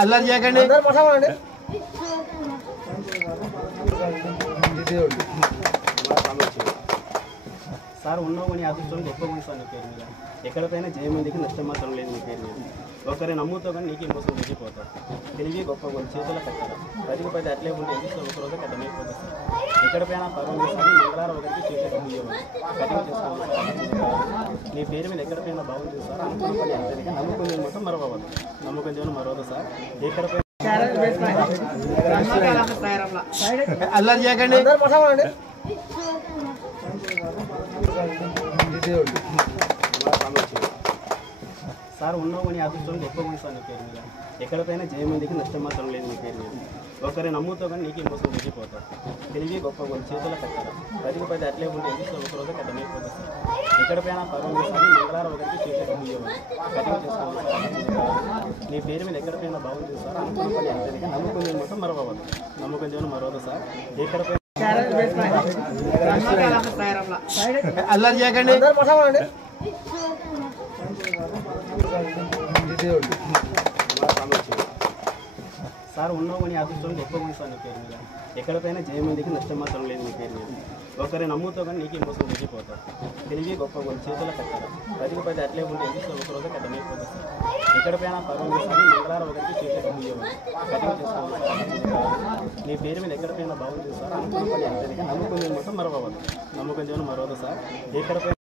అల్లరి చేయకండి. సార్ ఉన్నావు నీ అదృష్టం గొప్ప గుణి సార్ నీ పేరు మీద ఎక్కడికైనా జయమందికి నష్టం మాత్రం లేదు నీ పేరు మీద ఒకరి నమ్ముతో కానీ నీకే మోసం తెచ్చిపోతారు తెలివి గొప్ప గుణి చేతుల కట్టారు 10 అట్లే ఉంటే ఎదురు ఒకరోజు కట్టమైపోతుంది సార్ ఎక్కడికైనా పర్వాలేదు మంగళవారం ఒకరికి చేతులు కటింగ్ చేసుకోవాలి నీ పేరు మీద ఎక్కడికైనా బాగుంటుంది సార్ అనుకున్న పని అంతేగా నమ్ముకుంది మొత్తం మరవద్దు నమ్మకం చేయడం మరవదు సార్ ఎక్కడికైనా అల్లరి చేయకండి. సార్ ఉన్నావు నీ అదృష్టం గొప్ప గుణి సార్ నీ పేరు మీద ఎక్కడికైనా జయమందికి నష్టం మాత్రం లేదు నీ పేరు మీద ఒకరి నమ్ముతో కానీ నీకే మోసం తెచ్చిపోతారు తెలివి గొప్ప గుణి చేతుల కట్టారు 10 అట్లే ఉంటే ఎదురు ఒకరోజు కట్టమైపోతుంది సార్ ఎక్కడికైనా పర్వాలేదు మంగళవారం ఒకరికి చేతులు కటింగ్ చేసుకోవాలి నీ పేరు మీద ఎక్కడికైనా బాగుంటుంది సార్ అనుకున్న పని అంతేగా నమ్ముకుంది మొత్తం మరవద్దు నమ్మకం చేయడం మరవదు సార్ ఎక్కడికైనా అల్లరి చేయకండి. సార్ ఉన్నావు నీ అదృష్టం గొప్ప గుణి సార్ నీ పేరు మీద ఎక్కడికైనా జయమందికి నష్టం మాత్రం లేదు నీ పేరు మీద ఒకరి నమ్ముతో కానీ నీకే మోసం తెచ్చిపోతారు తెలివి గొప్ప గుణి చేతుల కట్టారు 10 అట్లే ఉంటే ఎదురు ఒకరోజు కట్టమైపోతుంది సార్ ఎక్కడికైనా పర్వాలేదు మంగళవారం ఒకరికి చేతులు కటింగ్ చేసుకోవాలి నీ పేరు మీద ఎక్కడికైనా బాగుంటుంది సార్ అనుకున్న పని అంతేగా నమ్ముకుంది మొత్తం మరవద్దు నమ్మకం చేయడం మరవదు సార్ ఎక్కడికైనా